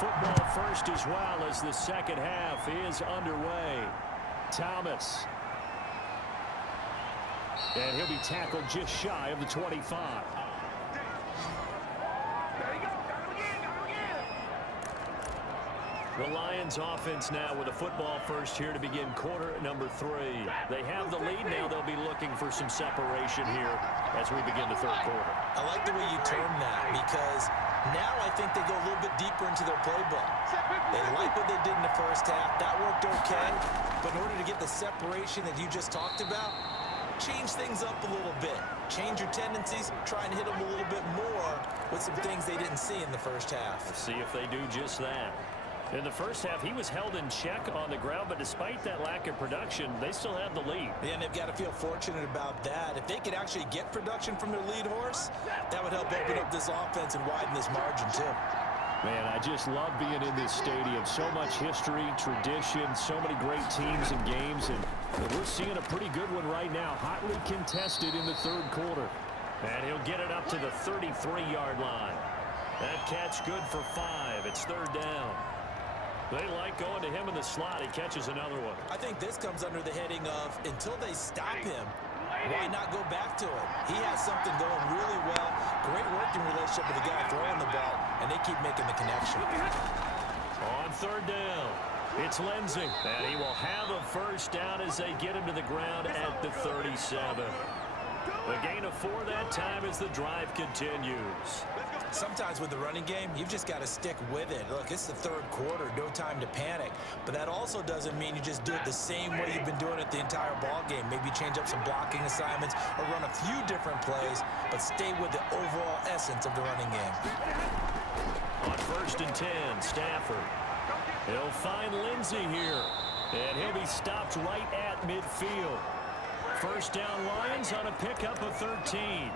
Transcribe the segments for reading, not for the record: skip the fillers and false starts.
football first as well as the second half is underway. Thomas. And he'll be tackled just shy of the 25. The Lions offense now with a football first here to begin quarter number 3. They have the lead now. They'll be looking for some separation here as we begin the third quarter. I like the way you term that because now I think they go a little bit deeper into their playbook. They like what they did in the first half. That worked okay. But in order to get the separation that you just talked about, change things up a little bit. Change your tendencies. Try and hit them a little bit more with some things they didn't see in the first half. Let's see if they do just that. In the first half, he was held in check on the ground, but despite that lack of production, they still have the lead. Yeah, and they've got to feel fortunate about that. If they could actually get production from their lead horse, that would help open up this offense and widen this margin, too. Man, I just love being in this stadium. So much history, tradition, so many great teams and games, and we're seeing a pretty good one right now, hotly contested in the third quarter. And he'll get it up to the 33-yard line. That catch good for 5. It's third down. They like going to him in the slot. He catches another one. I think this comes under the heading of until they stop him, why not go back to it? He has something going really well. Great working relationship with the guy throwing the ball, and they keep making the connection. On third down, it's Lindsey. And he will have a first down as they get him to the ground at the 37. The gain of 4 that time as the drive continues. Sometimes with the running game, you've just got to stick with it. Look, it's the third quarter, no time to panic. But that also doesn't mean you just do it the same way you've been doing it the entire ball game. Maybe change up some blocking assignments or run a few different plays, but stay with the overall essence of the running game. On 1st and 10, Stafford. He'll find Lindsey here, and he'll be stopped right at midfield. First down, Lions on a pickup of 13.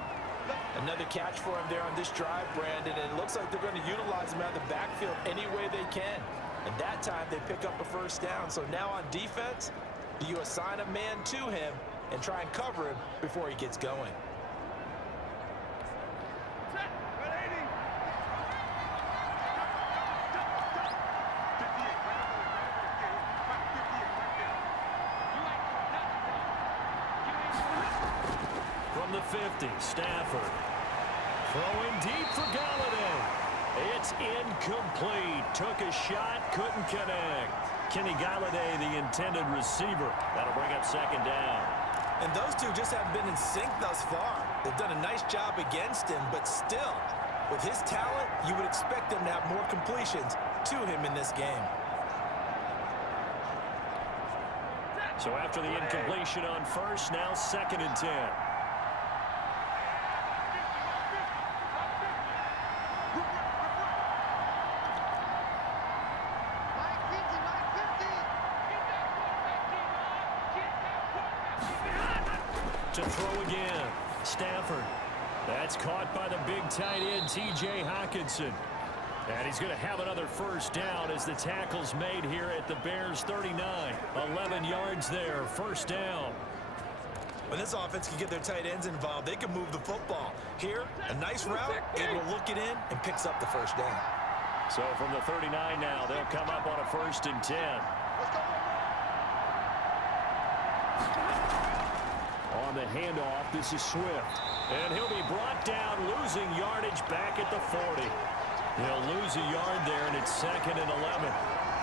Another catch for him there on this drive, Brandon, and it looks like they're going to utilize him out of the backfield any way they can. And that time they pick up a first down. So now on defense, do you assign a man to him and try and cover him before he gets going? From the 50, Stafford. Throwing deep for Galladay. It's incomplete. Took a shot, couldn't connect. Kenny Galladay, the intended receiver. That'll bring up second down. And those two just haven't been in sync thus far. They've done a nice job against him, but still, with his talent, you would expect them to have more completions to him in this game. So after the incompletion on first, now 2nd and 10. To throw again, Stafford. That's caught by the big tight end, T.J. Hockenson. And he's going to have another first down as the tackle's made here at the Bears 39. 11 yards there, first down. When this offense can get their tight ends involved, they can move the football. Here, a nice route, able to look it in, and picks up the first down. So from the 39 now, they'll come up on a 1st and 10. On the handoff, this is Swift. And he'll be brought down, losing yardage back at the 40. He'll lose a yard there, and it's 2nd and 11.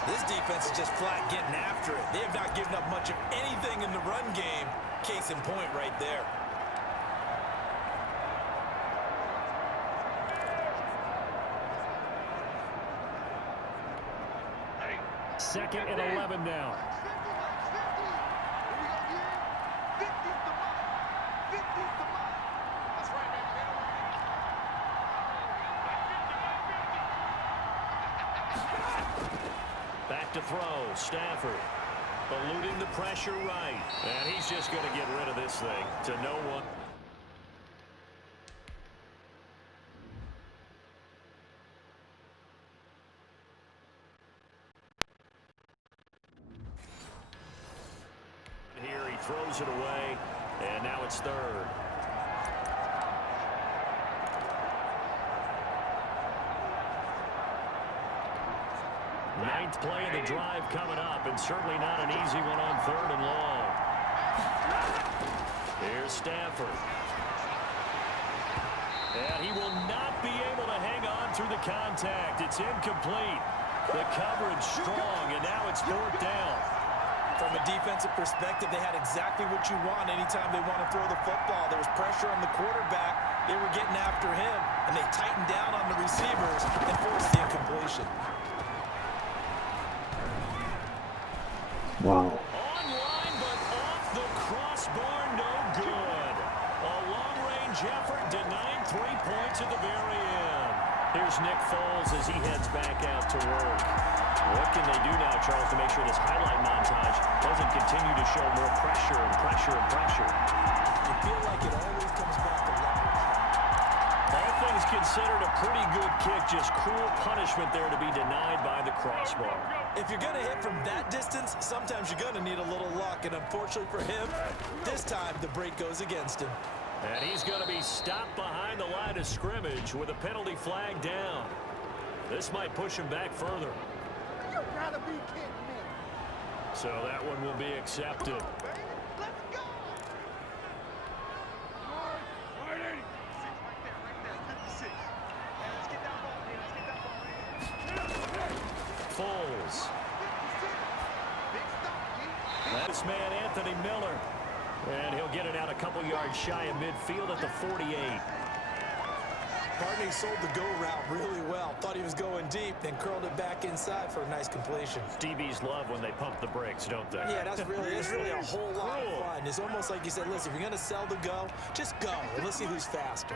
This defense is just flat getting after it. They have not given up much of anything in the run game. Case in point right there. 2nd and 11 now. Back to throw, Stafford. Eluding the pressure right. And he's just going to get rid of this thing to no one. Here he throws it away, and now it's 3rd. Ninth play of the drive coming up, and certainly not an easy one on 3rd and long. Here's Stafford. And he will not be able to hang on through the contact. It's incomplete. The coverage strong, and now it's 4th down. From a defensive perspective, they had exactly what you want anytime they want to throw the football. There was pressure on the quarterback. They were getting after him, and they tightened down on the receivers and forced the incompletion. Wow. Online, but off the crossbar, no good. A long-range effort denying 3 points at the very end. Here's Nick Foles as he heads back out to work. What can they do now, Charles, to make sure this highlight montage doesn't continue to show more pressure and pressure and pressure? You feel like it always comes back to leverage. All things considered, a pretty good kick. Just cruel punishment there to be denied by the crossbar. If you're going to hit from that distance, sometimes you're going to need a little luck. And unfortunately for him, this time the break goes against him. And he's going to be stopped behind the line of scrimmage with a penalty flag down. This might push him back further. You gotta be kidding me. So that one will be accepted. Let's go. Foles. That's man Anthony Miller. And he'll get it out a couple yards shy of midfield at the 48. Barney sold the go route really well. Thought he was going deep, then curled it back inside for a nice completion. DBs love when they pump the brakes, don't they? Yeah, it's really a whole lot of fun. It's almost like you said, listen, if you're going to sell the go, just go, and let's see who's faster.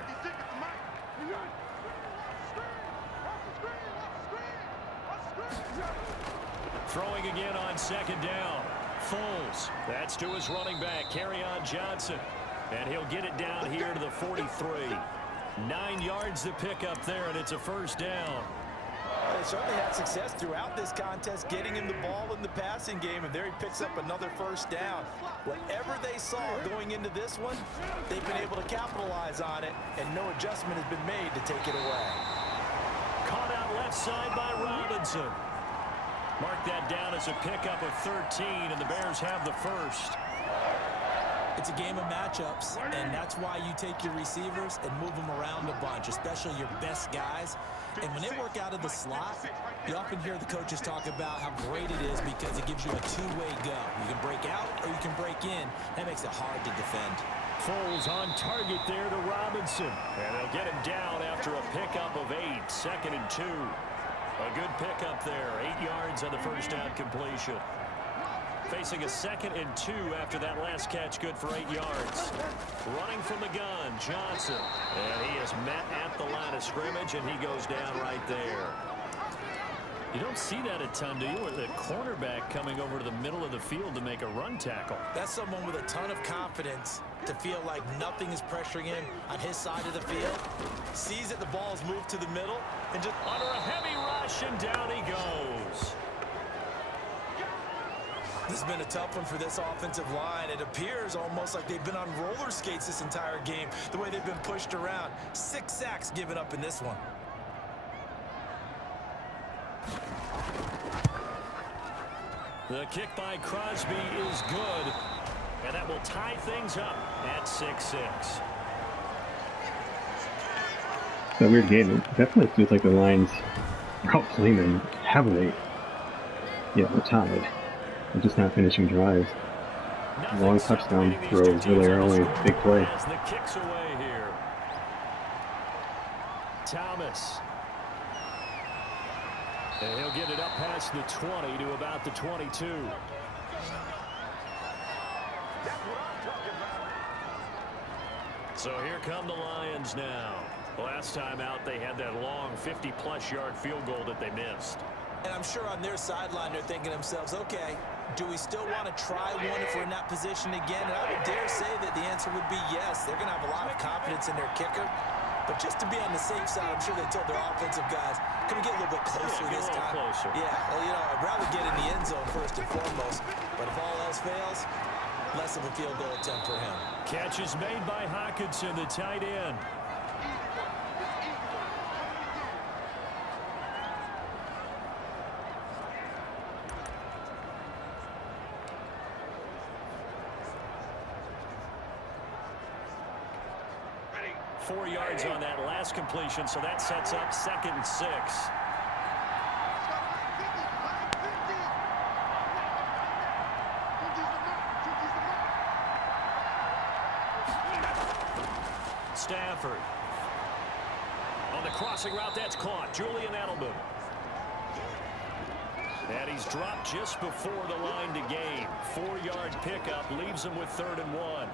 Throwing again on 2nd down. Foles. That's to his running back, Kerryon Johnson. And he'll get it down here to the 43. 9 yards to pick up there, and it's a 1st down. They certainly had success throughout this contest, getting him the ball in the passing game, and there he picks up another 1st down. Whatever they saw going into this one, they've been able to capitalize on it, and no adjustment has been made to take it away. Caught out left side by Robinson. Mark that down as a pickup of 13, and the Bears have the 1st. It's a game of matchups, and that's why you take your receivers and move them around a bunch, especially your best guys. And when they work out of the slot, you often hear the coaches talk about how great it is because it gives you a two-way go. You can break out or you can break in. That makes it hard to defend. Foles on target there to Robinson. And they'll get him down after a pickup of 8, 2nd and 2. A good pickup there, 8 yards on the 1st down completion. Facing a 2nd and 2 after that last catch, good for 8 yards. Running from the gun, Johnson. And he is met at the line of scrimmage, and he goes down right there. You don't see that a ton, do you? With a cornerback coming over to the middle of the field to make a run tackle. That's someone with a ton of confidence to feel like nothing is pressuring him on his side of the field. Sees that the ball is moved to the middle, and just under a heavy rush, and down he goes. This has been a tough one for this offensive line. It appears almost like they've been on roller skates this entire game, the way they've been pushed around. 6 sacks given up in this one. The kick by Crosby is good, and that will tie things up at 6-6. It's a weird game. It definitely feels like the Lions are outplaying them heavily. Yeah, they're tied. They're just not finishing drives. Long touchdown throw really early, big play. As the kick's away here. Thomas. And he'll get it up past the 20 to about the 22. So here come the Lions now. Last time out, they had that long 50-plus yard field goal that they missed. And I'm sure on their sideline they're thinking to themselves, okay, do we still want to try one if we're in that position again? And I would dare say that the answer would be yes. They're going to have a lot of confidence in their kicker. But just to be on the safe side, I'm sure they told their offensive guys, can we get a little bit closer this time? Closer. Yeah, well, you know, I'd rather get in the end zone first and foremost. But if all else fails, less of a field goal attempt for him. Catch is made by Hockenson, the tight end. 4 yards on that last completion, so that sets up 2nd and 6. Stafford. On the crossing route, that's caught. Julian Edelman. And he's dropped just before the line to gain. 4-yard pickup leaves him with 3rd and 1.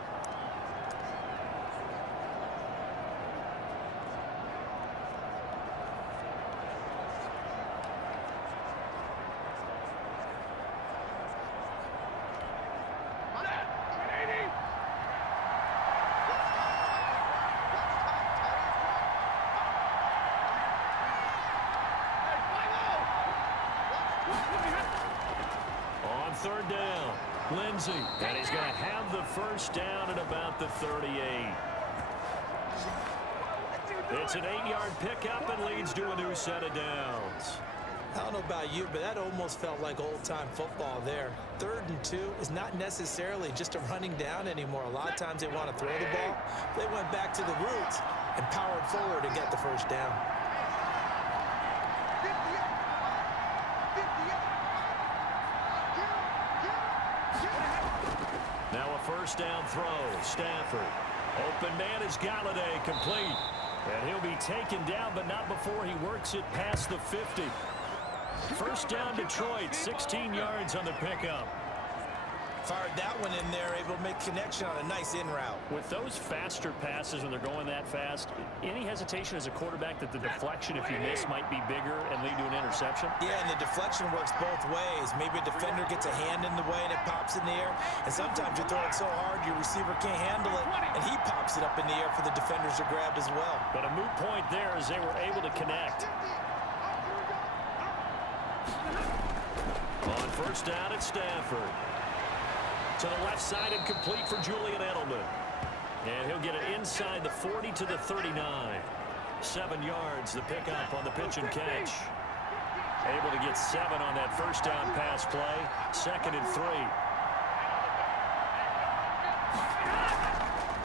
On 3rd down, Lindsey. And he's going to have the first down at about the 38. It's an 8-yard pickup and leads to a new set of downs. I don't know about you, but that almost felt like old-time football there. 3rd and 2 is not necessarily just a running down anymore. A lot of times they want to throw the ball. They went back to the roots and powered forward to get the first down. Now a first down throw. Stafford. Open man is Galladay, complete. And he'll be taken down, but not before he works it past the 50. First down Detroit, 16 yards on the pickup. Fired that one in there, able to make connection on a nice in route. With those faster passes when they're going that fast, any hesitation as a quarterback that the deflection, if you miss, might be bigger and lead to an interception? Yeah, and the deflection works both ways. Maybe a defender gets a hand in the way and it pops in the air. And sometimes you throw it so hard your receiver can't handle it, and he pops it up in the air for the defenders to grab as well. But a moot point there as they were able to connect. On first down at Stafford. To the left side and complete for Julian Edelman. And he'll get it inside the 40 to the 39. 7 yards, the pickup on the pitch and catch. Able to get 7 on that first down pass play. 2nd and 3.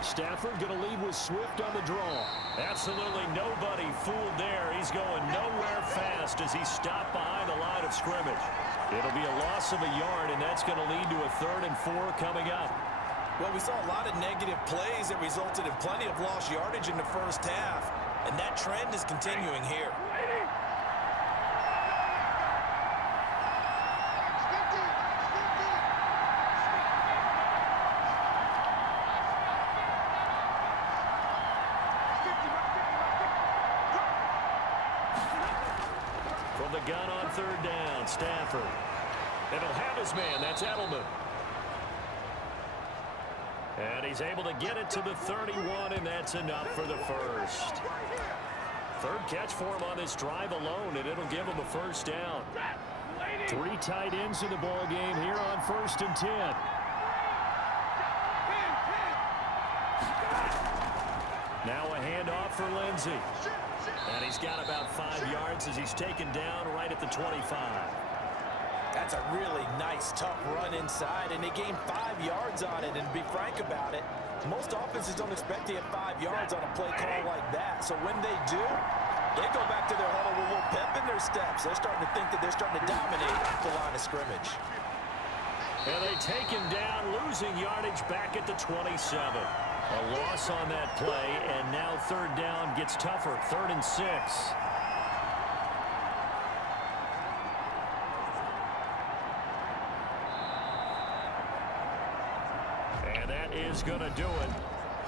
Stafford going to lead with Swift on the draw. Absolutely nobody fooled there. He's going nowhere fast as he's stopped behind the line of scrimmage. It'll be a loss of a yard, and that's going to lead to a 3rd and 4 coming up. Well, we saw a lot of negative plays that resulted in plenty of lost yardage in the first half, and that trend is continuing here. From the gun on 3rd down, Stafford. And he'll have his man. That's Edelman. And he's able to get it to the 31, and that's enough for the first. 3rd catch for him on this drive alone, and it'll give him a first down. 3 tight ends in the ball game here on 1st and 10. Now a handoff for Lindsey. And he's got about 5 yards as he's taken down right at the 25. That's a really nice, tough run inside, and they gained 5 yards on it. And to be frank about it, most offenses don't expect to get 5 yards on a play call like that. So when they do, they go back to their huddle with a little pep in their steps. They're starting to think that they're starting to dominate the line of scrimmage. And they take him down, losing yardage back at the 27. A loss on that play, and now 3rd down gets tougher. 3rd and 6. And that is going to do it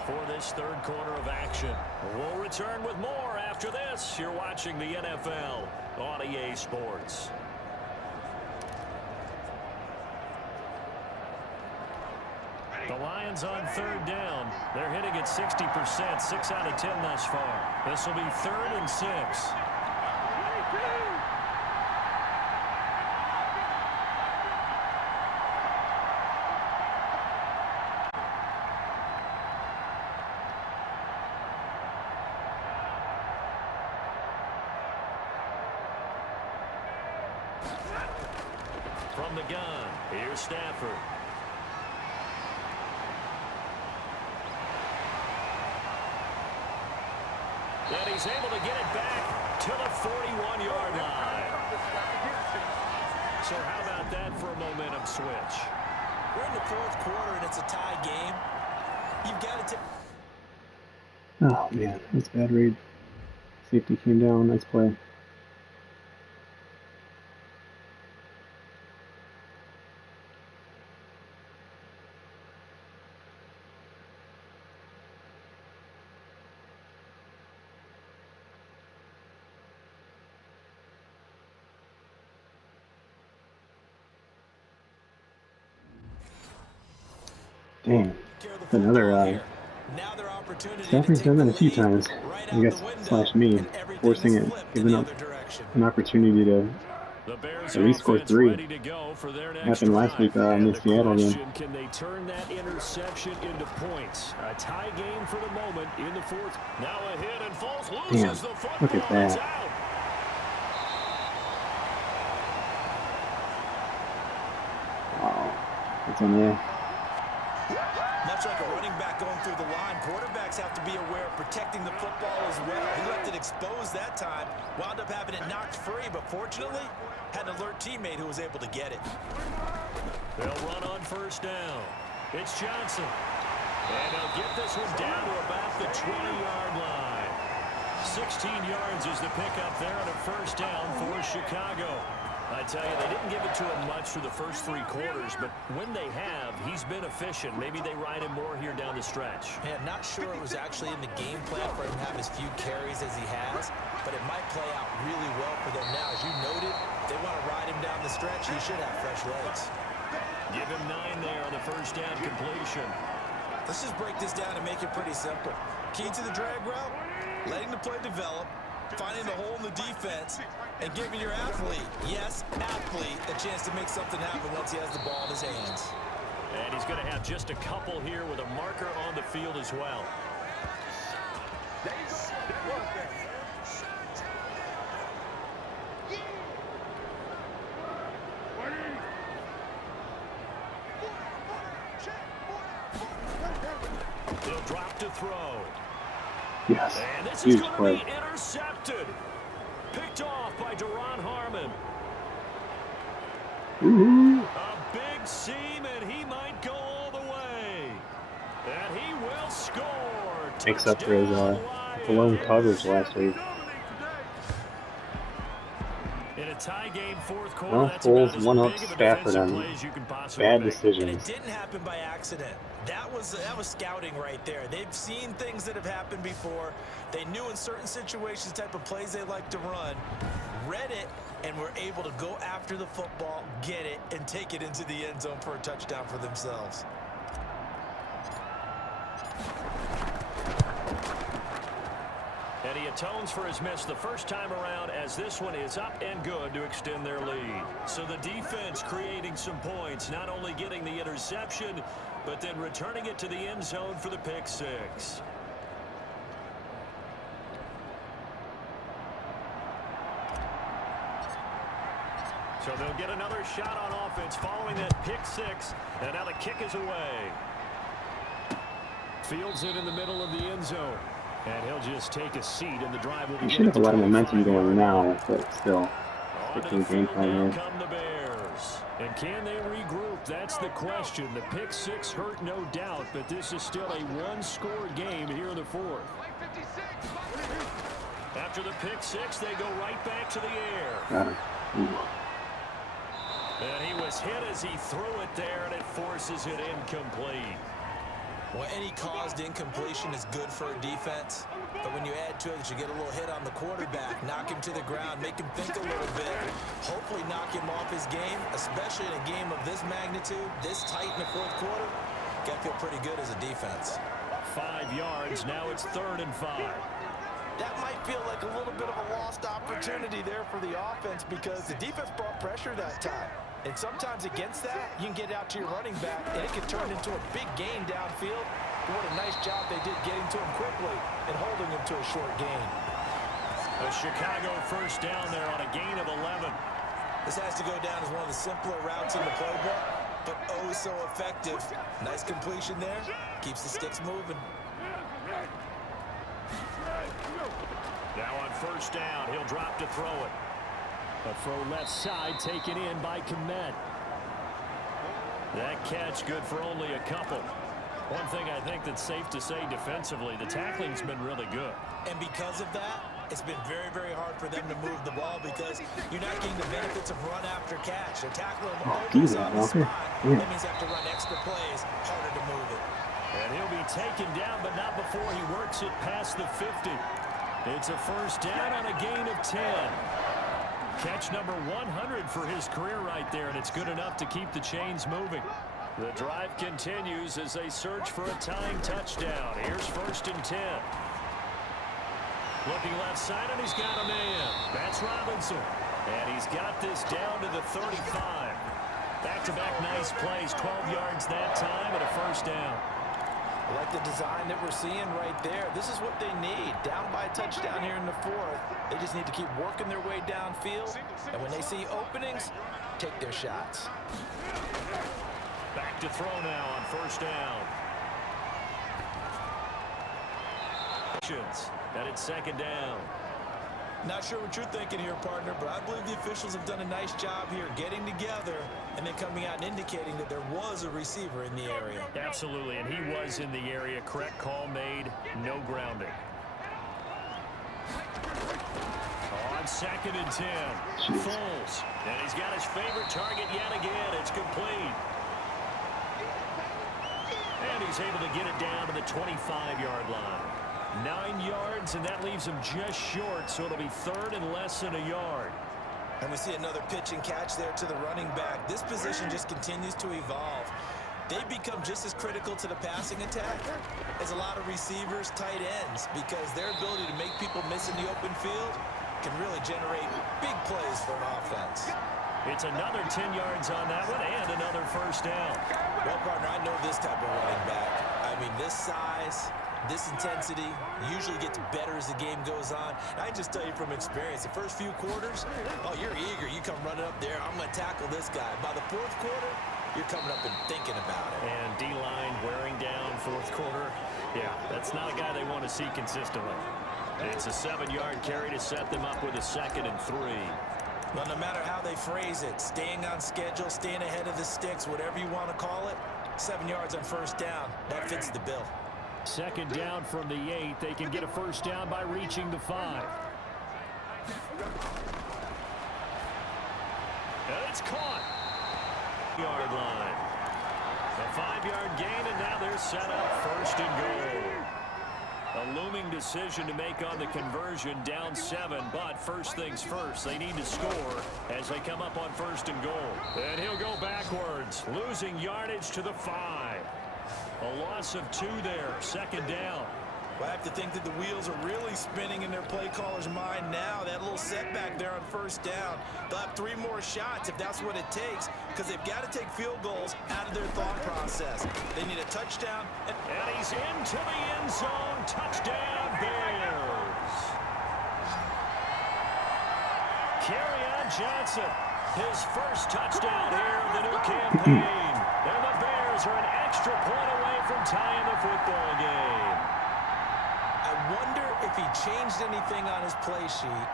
for this 3rd quarter of action. We'll return with more after this. You're watching the NFL on EA Sports. The Lions on 3rd down. They're hitting at 60%, 6 out of 10 thus far. This will be 3rd and 6. From the gun, here's Stafford. And he's able to get it back to the 41-yard line. So how about that for a momentum switch? We're in the fourth quarter, and it's a tie game. You've got to take... Oh, man. That's a bad read. Safety came down. Nice play. Dang. Another, Stafford's done that a few times, I guess, slash me, forcing it, giving up an opportunity to at least score 3. Happened last week in the Seattle game. Can they turn that interception into points? A tie game for the moment in the fourth. Now a hit and falls, loses the football. Look at that. Wow, that's unreal. Much like a running back going through the line, quarterbacks have to be aware of protecting the football as well. He left it exposed that time, wound up having it knocked free, but fortunately, had an alert teammate who was able to get it. They'll run on first down. It's Johnson. And they'll get this one down to about the 20-yard line. 16 yards is the pickup there on a first down for Chicago. I tell you, they didn't give it to him much for the first 3 quarters, but when they have, he's been efficient. Maybe they ride him more here down the stretch. Yeah, not sure it was actually in the game plan for him to have as few carries as he has, but it might play out really well for them now. As you noted, if they want to ride him down the stretch, he should have fresh legs. Give him 9 there on the first down completion. Let's just break this down and make it pretty simple. Key to the drag route, letting the play develop, finding the hole in the defense, and giving your athlete, yes, athlete, a chance to make something happen once he has the ball in his hands. And he's going to have just a couple here with a marker on the field as well. He'll drop to throw. Yes, And this is huge going to play. be intercepted. Picked off by Deron Harmon. Ooh. A big seam, and he might go all the way. And he will score. Makes up for his blown coverage last week. In a tie game, fourth quarter, Well, that's about Foles as one up big of a Stafford defensive on play as you can possibly bad make. decisions. And it didn't happen by accident. That was scouting right there. They've seen things that have happened before. They knew in certain situations the type of plays they like to run, read it, and were able to go after the football, get it, and take it into the end zone for a touchdown for themselves. And he atones for his miss the first time around as this one is up and good to extend their lead. So the defense creating some points, not only getting the interception, but then returning it to the end zone for the pick six. So they'll get another shot on offense following that pick six. And now the kick is away. Fields it in the middle of the end zone. And he'll just take a seat, and the drive will be. You should have a lot of momentum going now, but still, sticking game plan here. Come the Bears. And can they regroup? That's the question. The pick six hurt, no doubt, but this is still a one-score game here in the fourth. After the pick six, they go right back to the air. Got him. Ooh. And he was hit as he threw it there, and it forces it incomplete. Well, any caused incompletion is good for a defense, but when you add to it that you get a little hit on the quarterback, knock him to the ground, make him think a little bit, hopefully knock him off his game, especially in a game of this magnitude, this tight in the fourth quarter, got to feel pretty good as a defense. 5 yards, now it's 3rd and 5. That might feel like a little bit of a lost opportunity there for the offense because the defense brought pressure that time. And sometimes against that, you can get out to your running back, and it can turn into a big gain downfield. But what a nice job they did getting to him quickly and holding him to a short gain. A Chicago first down there on a gain of 11. This has to go down as one of the simpler routes in the playbook, but oh so effective. Nice completion there. Keeps the sticks moving. Now on first down, he'll drop to throw it. A throw left side taken in by Komet. That catch good for only a couple. One thing I think that's safe to say defensively, the tackling's been really good. And because of that, it's been very, very hard for them to move the ball because you're not getting the benefits of run after catch. They're tackling them always on the spot. That means they have to run extra plays, harder to move it. And he'll be taken down, but not before he works it past the 50. It's a first down on a gain of 10. Catch number 100 for his career right there, and it's good enough to keep the chains moving. The drive continues as they search for a tying touchdown. Here's first and 10. Looking left side, and he's got a man. That's Robinson. And he's got this down to the 35. Back-to-back nice plays, 12 yards that time, and a first down. I like the design that we're seeing right there. This is what they need. Down by a touchdown here in the fourth. They just need to keep working their way downfield. And when they see openings, take their shots. Back to throw now on first down. And it's second down. Not sure what you're thinking here, partner, but I believe the officials have done a nice job here getting together and then coming out and indicating that there was a receiver in the area. Absolutely, and he was in the area. Correct call made. No grounding. On second and 10. Foles. And he's got his favorite target yet again. It's complete. And he's able to get it down to the 25-yard line. 9 yards, and that leaves him just short, so it'll be third and less than a yard. And we see another pitch and catch there to the running back. This position just continues to evolve. They become just as critical to the passing attack as a lot of receivers, tight ends, because their ability to make people miss in the open field can really generate big plays for an offense. It's another 10 yards on that one and another first down. Well, partner, I know this type of running back. I mean, this size, this intensity usually gets better as the game goes on. And I just tell you from experience, the first few quarters, oh, you're eager. You come running up there, I'm going to tackle this guy. By the fourth quarter, you're coming up and thinking about it. And D-line wearing down fourth quarter. Yeah, that's not a guy they want to see consistently. It's a 7-yard carry to set them up with a second and 3. Well, no matter how they phrase it, staying on schedule, staying ahead of the sticks, whatever you want to call it, 7 yards on first down, that fits the bill. Second down from the 8. They can get a first down by reaching the 5. And it's caught. Yard line. A 5-yard gain, and now they're set up first and goal. A looming decision to make on the conversion, down 7, but first things first, they need to score as they come up on first and goal. And he'll go backwards, losing yardage to the 5. A loss of 2 there, second down. Well, I have to think that the wheels are really spinning in their play caller's mind now. That little setback there on first down. They'll have 3 more shots if that's what it takes, because they've got to take field goals out of their thought process. They need a touchdown. And he's into the end zone. Touchdown, Bears. Kerryon Johnson, his first touchdown here of the new campaign. And the Bears are an extra point away from tying the football game. I wonder if he changed anything on his play sheet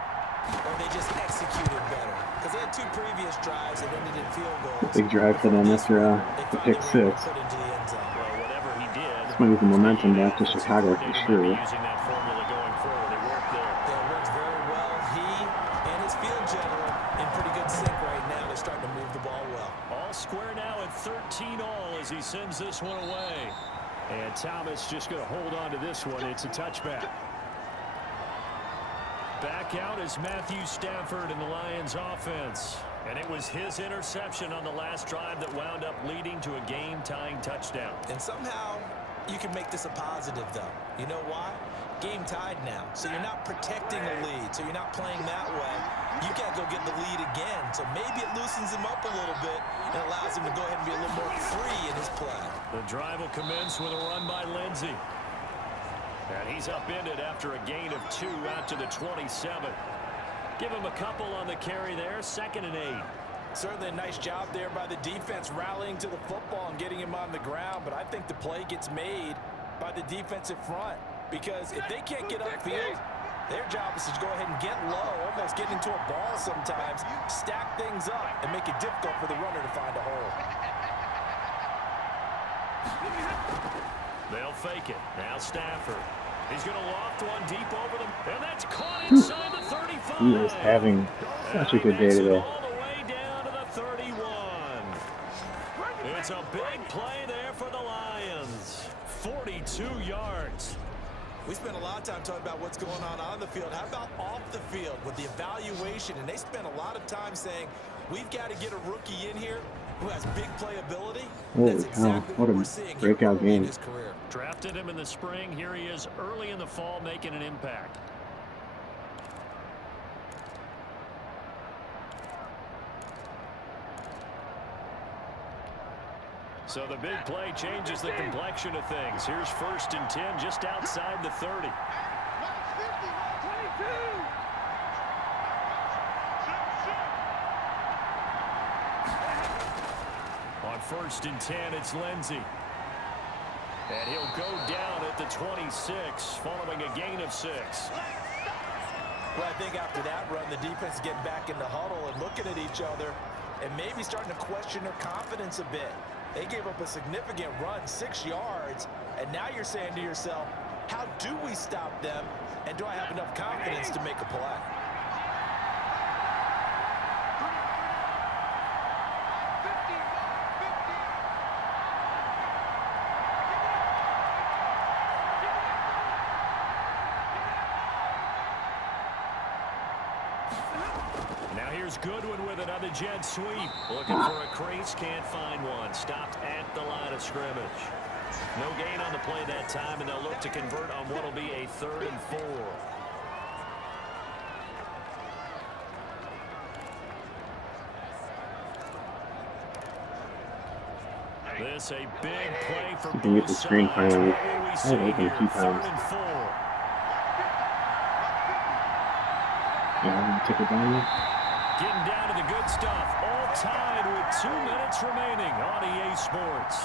or they just executed better. Because they had 2 previous drives that ended in field goals. Big drive for them after the pick 6. Well, whatever he did, This might be the momentum back to Chicago for sure. Using that formula going forward, it worked there. Yeah, it works very well. He and his field general in pretty good sync right now. They're starting to move the ball well. All square now at 13 all as he sends this one away. And Thomas just going to hold on to this one. It's a touchback. Back out is Matthew Stafford in the Lions offense. And it was his interception on the last drive that wound up leading to a game-tying touchdown. And somehow you can make this a positive, though. You know why? Game tied now. So you're not protecting the lead. So you're not playing that way. You can't go get the lead again. So maybe it loosens him up a little bit and allows him to go ahead and be a little more free in his play. The drive will commence with a run by Lindsey. And he's upended after a gain of 2 out to the 27. Give him a couple on the carry there, second and 8. Certainly a nice job there by the defense rallying to the football and getting him on the ground. But I think the play gets made by the defensive front. Because if they can't get upfield, Their job is to go ahead and get low, almost get into a ball sometimes, stack things up, and make it difficult for the runner to find a hole. They'll fake it. Now Stafford. He's going to loft one deep over them. And that's caught inside the 35. He is having such a good day today. All the way down to the 31. It's a big play there for the Lions. 42 yards. We spent a lot of time talking about what's going on the field. How about off the field with the evaluation? And they spent a lot of time saying, we've got to get a rookie in here who has big playability. Holy cow, what a breakout game. His career. Drafted him in the spring. Here he is early in the fall making an impact. So the big play changes the complexion of things. Here's 1st and 10 just outside the 30. On 1st and 10, it's Lindsey. And he'll go down at the 26, following a gain of 6. Well, I think after that run, the defense is getting back in the huddle and looking at each other and maybe starting to question their confidence a bit. They gave up a significant run, 6 yards, and now you're saying to yourself, how do we stop them, and do I have enough confidence to make a play? Now here's Goodwin with another jet sweep. Looking for a crease, can't find one. Stopped at the line of scrimmage. No gain on the play that time, and they'll look to convert on what will be a 3rd and 4. This a big play for You can get the screen finally. I had it open 2 times. 3rd and 4. Yeah, take it down there. Getting down to the good stuff. All tied with 2 minutes remaining on EA Sports.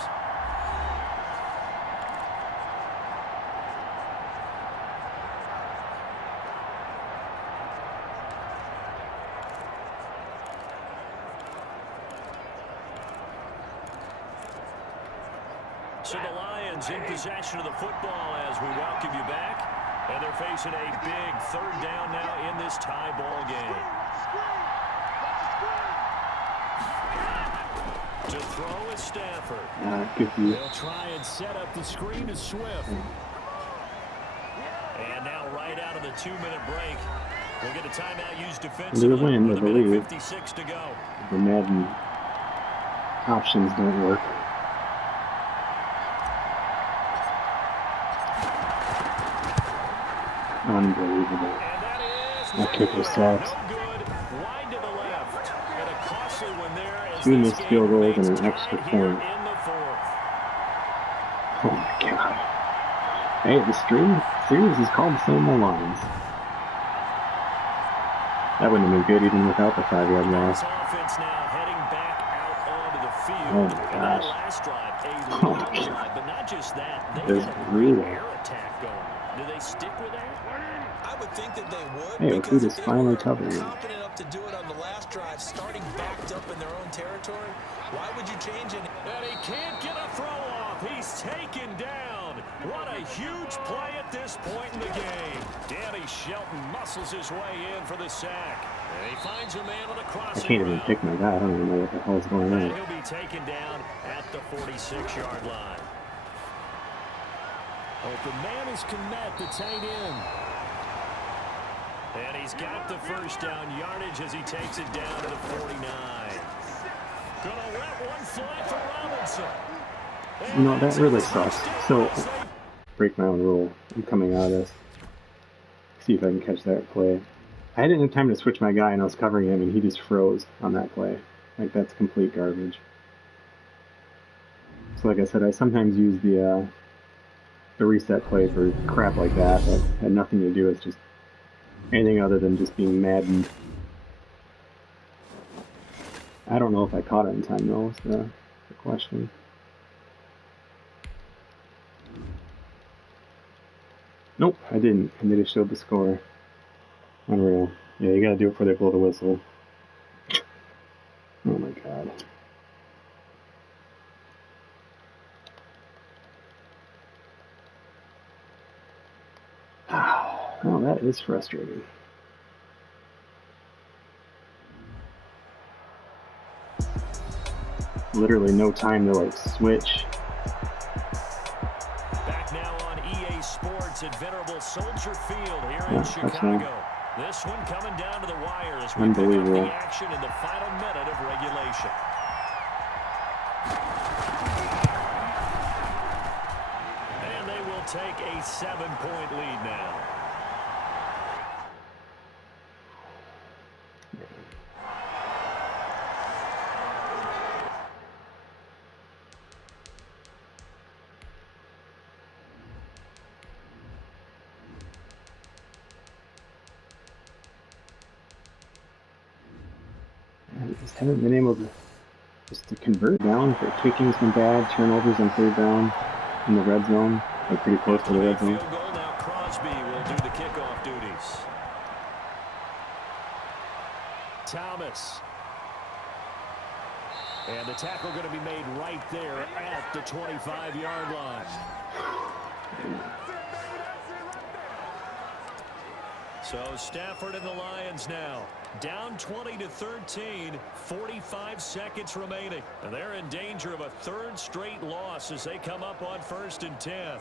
So the Lions in possession of the football as we welcome you back. And they're facing a big 3rd down now in this tie ball game. To throw is Stafford. Good for you. They'll try and set up the screen to Swift. And now right out of the 2-minute break, we'll get a timeout used defensively. Under the wind, I believe. 56 to go. The Madden options don't work. Unbelievable. And that is That kick was soft. no good. Wide to the left. And a costly one there as 2 this missed game field goals and remains an extra tied here point. in the 4th. Oh my god. Hey, the series is called Same Old Lines. That wouldn't have been good even without the 5-yard loss. This offense now heading back out onto the field. Oh my And that gosh. last drive, a Oh long my God. drive, but not just that. They That's had a brutal. great air attack going. Do they stick with that? I would think that they would. Hey, look who because just if they finally were covered him. confident enough to do it on the last drive, starting backed up in their own territory, why would you change it? And he can't get a throw off. He's taken down. What a huge play at this point in the game. Danny Shelton muscles his way in for the sack. And he finds a man on the I crossing can't even route. pick my guy. I don't even know what the hell's going And on. he'll be taken down at the 46-yard line. Open man is Kmet, the tight end. And he's got the first down yardage as he takes it down to the 49. Gonna let one fly for Robinson. You know, that really sucks. So, break my own rule. I'm coming out of this. See if I can catch that play. I didn't have time to switch my guy and I was covering him and he just froze on that play. Like, that's complete garbage. So like I said, I sometimes use the reset play for crap like that had nothing to do with just anything other than just being maddened. I don't know if I caught it in time though, is the question. Nope, I didn't, and they just showed the score. Unreal. Yeah, you gotta do it before they blow the whistle. Oh my god. Oh, that is frustrating. Literally no time to like switch. Back now on EA Sports at venerable Soldier Field here in Yeah, Chicago. This one coming down to the wire as we pick up Unbelievable. the action in the final minute of regulation. And they will take a 7-point lead now. I just haven't been able to convert down. For kicking's been bad. Turnovers on third down in the red zone. They're pretty close to the red zone. Field goal. Now Crosby will do the kickoff duties. Thomas. And the tackle going to be made right there at the 25-yard line. So Stafford and the Lions now down 20-13, 45 seconds remaining. And they're in danger of a third straight loss as they come up on 1st and 10.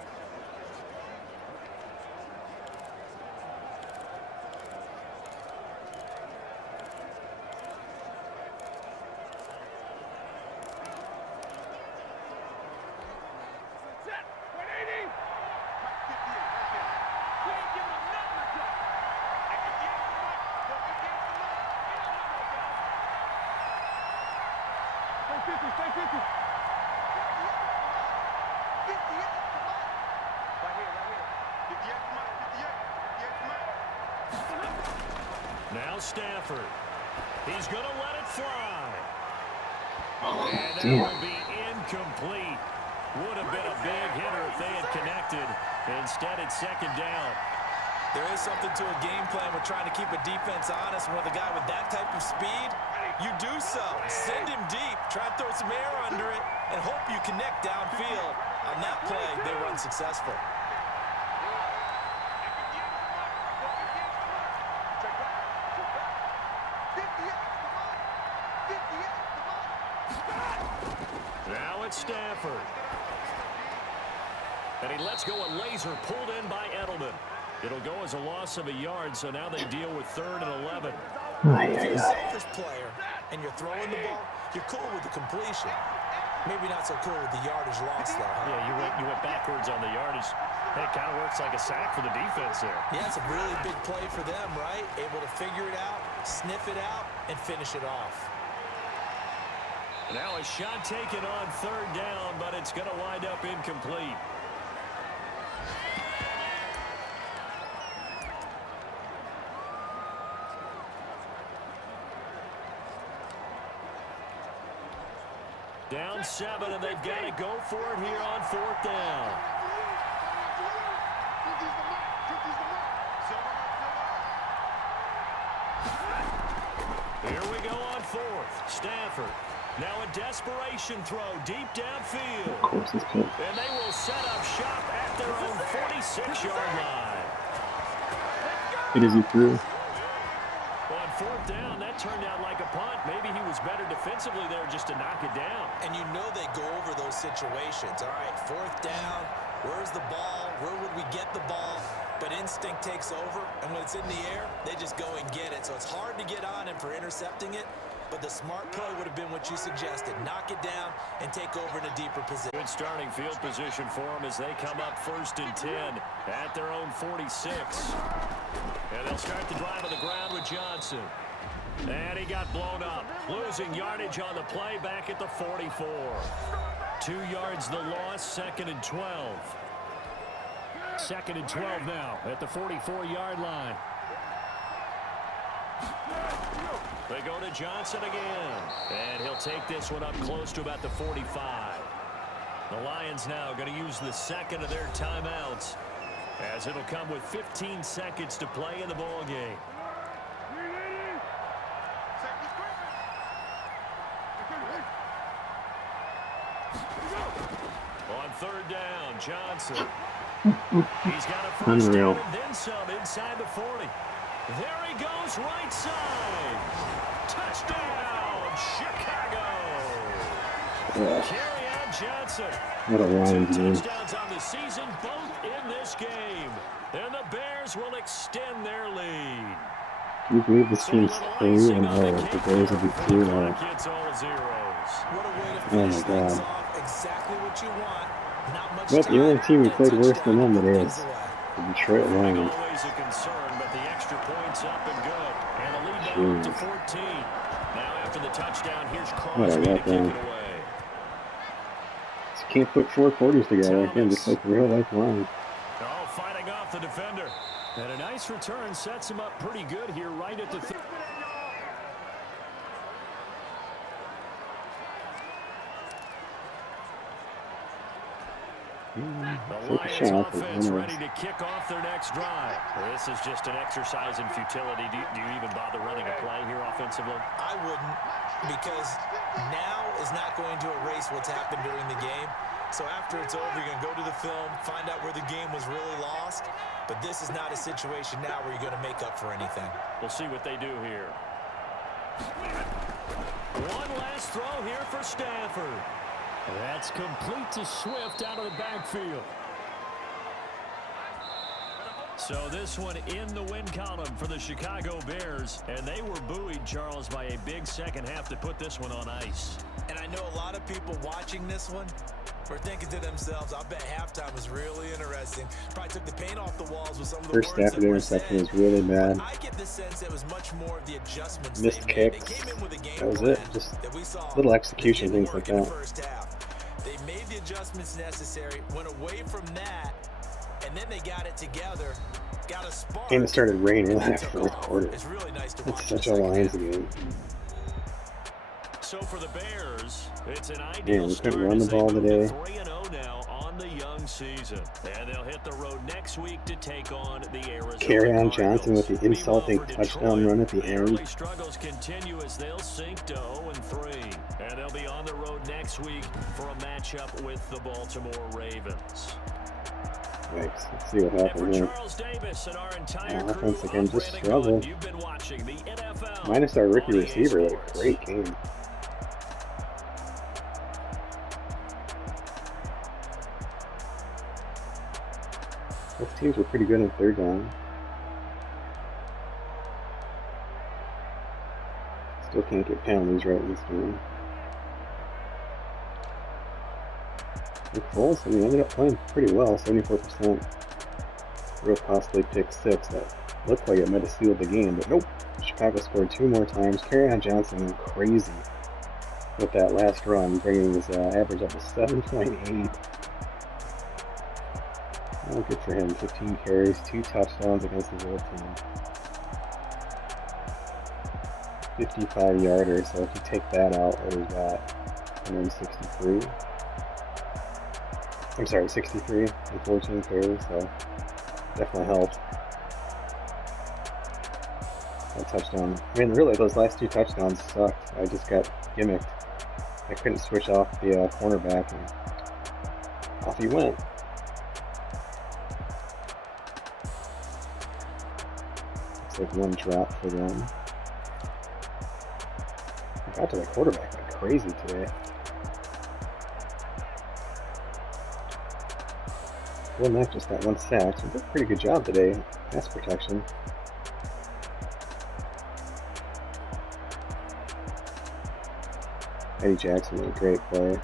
Now Stafford. He's going to let it fly. And that will be incomplete. Would have been a big hitter if they had connected. Instead, it's 2nd down. There is something to a game plan with trying to keep a defense honest. When with a guy with that type of speed, you do so. Send him deep. Try to throw some air under it and hope you connect downfield. On that play, they were unsuccessful. Now it's Stafford. And he lets go a laser pulled in by Edelman. It'll go as a loss of a yard, so now they deal with 3rd and 11. If you're a selfish player and you're throwing the ball, you're cool with the completion. Maybe not so cool with the yardage loss, though. Huh? Yeah, you went backwards on the yardage. It kind of works like a sack for the defense there. Yeah, it's a really big play for them, right? Able to figure it out, sniff it out, and finish it off. Now a shot taken on 3rd down, but it's going to wind up incomplete. Down 7, and they've got to go for it here on 4th down. Here we go on 4th. Stafford. Now a desperation throw deep downfield. Of course, it's close. And they will set up shop at their own 46-yard line. It is he through. On 4th down, that turned out like a punt. Maybe he was better defensively there just to knock it down. And you know they go over those situations. All right, 4th down. Where's the ball? Where would we get the ball? But instinct takes over, and when it's in the air, they just go and get it. So it's hard to get on him for intercepting it, but the smart play would have been what you suggested. Knock it down and take over in a deeper position. Good starting field position for them as they come up 1st and 10 at their own 46. And they'll start the drive on the ground with Johnson. And he got blown up. Losing yardage on the play back at the 44. 2 yards the loss, 2nd and 12. 2nd and 12 now at the 44-yard line. They go to Johnson again. And he'll take this one up close to about the 45. The Lions now going to use the 2nd of their timeouts, as it'll come with 15 seconds to play in the ball game. On third down, Johnson. He's got a first Unreal. down and then some inside the 40. There he goes, right side. Touchdown, Chicago. Yeah. Kerryon Johnson. What a line, Two dude. touchdowns on the season, both in this game. And the Bears will extend their lead. Can you believe this team's 3-0? The Bears will be 2-0. It's all zeros. What a way to Oh finish my things God. off. Exactly what you want. Not much But the only time, team who and a played worse than touchdown them to put today things is away. the Detroit Lions. Always a concern, but the extra points up and good. And a lead now up to 14. Now after the touchdown, here's What a Crosby to kick letdown. it away. Just can't put 4 quarters together again, just like real life Lions. Oh, fighting off the defender. And a nice return sets him up pretty good here right at the The Take a Lions shot, but offense who ready knows? to kick off their next drive. This is just an exercise in futility. Do you even bother running a play here offensively? I wouldn't, because now is not going to erase what's happened during the game. So after it's over, you're going to go to the film, find out where the game was really lost. But this is not a situation now where you're going to make up for anything. We'll see what they do here. One last throw here for Stafford. That's complete to Swift out of the backfield. So this one in the win column for the Chicago Bears. And they were buoyed, Charles, by a big second half to put this one on ice. And I know a lot of people watching this one were thinking to themselves, I bet halftime was really interesting. Probably took the paint off the walls with some of the First words Stafford that were interception said. was really bad. I get the sense it was much more of the adjustments Missed they made. kicks. They came in with a game That was plan it. Just that we saw little execution, that didn't things like work in the that. first half. They made the adjustments necessary, went away from that, and then they got it together, got a spark. And it started raining and in they that took fourth off. quarter. It's really nice to It's watch such in a the second Lions half. game. So for the Bears, it's an ideal Man, we couldn't start run the as they ball move today. to 3-0 now on the young season. And they'll hit the road next week to take on the Arizona Kerryon Cardinals. Johnson with the insulting Meanwhile, for touchdown Detroit, run at the end. early struggles continue as they'll sink to 0-3. And they'll be on the road next week for a matchup with the Baltimore Ravens. Yikes. Let's see what And for happens here. Charles Davis and our entire Offense crew, again, I'm just Brandon struggled. Gaudin. You've been watching the NFL Minus our rookie on EA receiver, like a Sports. great game. Both teams were pretty good in third down. Still can't get penalties right in this game. Nick Foles, I mean, ended up playing pretty well, 74%. Real costly pick 6 that looked like it might have sealed the game, but nope. Chicago scored 2 more times. Kerryon Johnson went crazy with that last run, bringing his average up to 7.8. Oh, good for him. 15 carries, 2 touchdowns against his old team. 55-yarder, so if you take that out, what is that? 163. I'm sorry, 63 and 14 carries, so definitely helped. That touchdown. I mean, really, those last 2 touchdowns sucked. I just got gimmicked. I couldn't switch off the cornerback, and off he went. Looks like 1 drop for them. I got to the quarterback like crazy today. Will Mack just got 1 sack, so he did a pretty good job today. Pass protection. Eddie Jackson was a great player.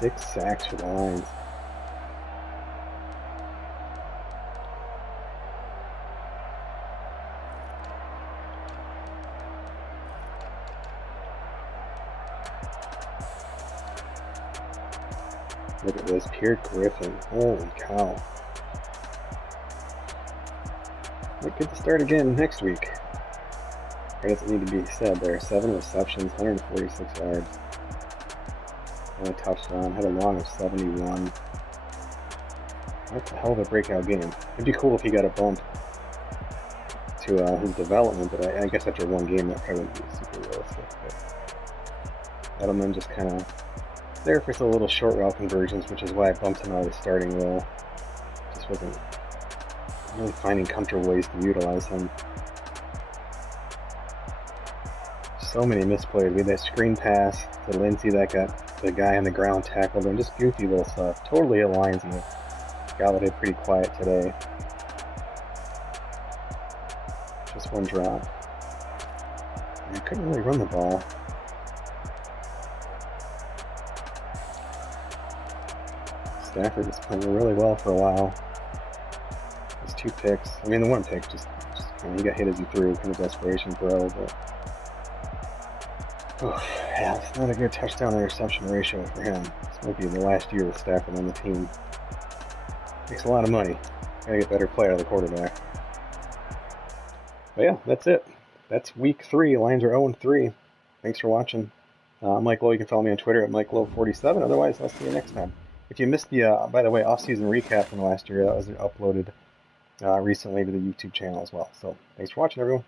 Six sacks for the Lions. Look at this, Pierre Griffin. Holy cow. Might get to start again next week. Credits need to be said there. 7 receptions, 146 yards. And a touchdown. Had a long of 71. That's a hell of a breakout game. It'd be cool if he got a bump to his development, but I guess after one game that probably wouldn't be super realistic. But Edelman just kind of there for some little short route conversions, which is why I bumped him out of the starting role. Just wasn't really finding comfortable ways to utilize him. So many misplays. We had that screen pass to Lindsey that got the guy on the ground tackled, and just goofy little stuff. Totally aligns me. Galladay pretty quiet today. Just one drop. And I couldn't really run the ball. Stafford was playing really well for a while. His 2 picks. I mean, the 1 pick just kind of, he got hit as he threw, kind of desperation throw, but yeah, it's not a good touchdown interception ratio for him. This might be the last year with Stafford on the team. Makes a lot of money. Gotta get better play out of the quarterback. But yeah, that's it. That's week 3. Lions are 0-3. Thanks for watching. I'm Mike Lowe. You can follow me on Twitter at MikeLowe47. Otherwise, I'll see you next time. If you missed the, by the way, off-season recap from last year, that was uploaded recently to the YouTube channel as well. So thanks for watching, everyone.